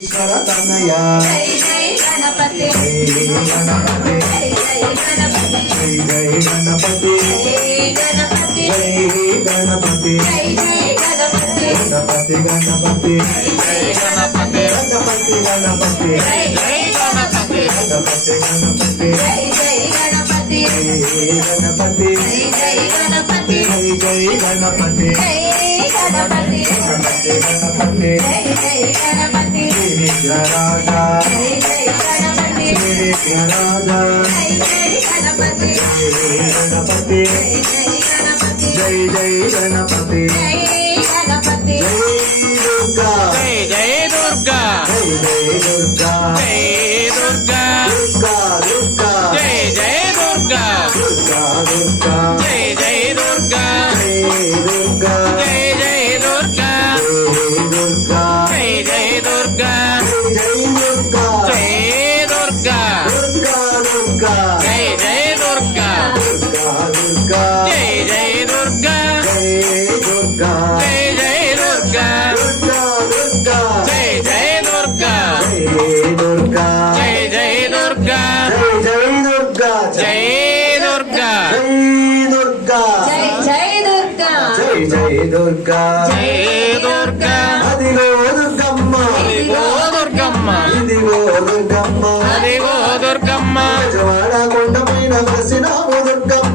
తనయ జై జై గణపతి జై గణపతి జై జై గణపతి జై గణపతి జై గణపతి జై జై గణపతి గణపతి గణపతి జై గణపతి గణపతి గణపతి జై జై గణపతి గణపతి గణపతి జై జై గణపతి జై గణపతి జై గణపతి జై జై గణపతి జై గణపతి గణపతి గణపతి జై జై గణపతి రాజా జై జై గణపతి రాజా జై జై గణపతి గణపతి జై జై గణపతి జై గణపతి జై దుర్గా జై దుర్గా జై జై దుర్గా జై దుర్గా దుర్గా దుర్గా జై జై దుర్గా దుర్గా దుర్గా జై జై దుర్గా జై దుర్గా జై జై దుర్గా జై దుర్గా జై జై దుర్గా జై దుర్గా జై దుర్గా దుర్గా దుర్గా జై జై దుర్గా దుర్గా జై జై దుర్గా జై జై దుర్గా దుర్గా జై జై దుర్గా జై జై దుర్గా జై జై దుర్గా జై దుర్గా జై దుర్గా జై జై జై దుర్గా జై దుర్గా జై దుర్గా అదిగో దుర్గమ్మ అదిగో దుర్గమ్మ ఇదిగో దుర్గమ్మ అదిగో దుర్గమ్మ జవాడ కొండ పైన వెలసినావు దుర్గమ్మ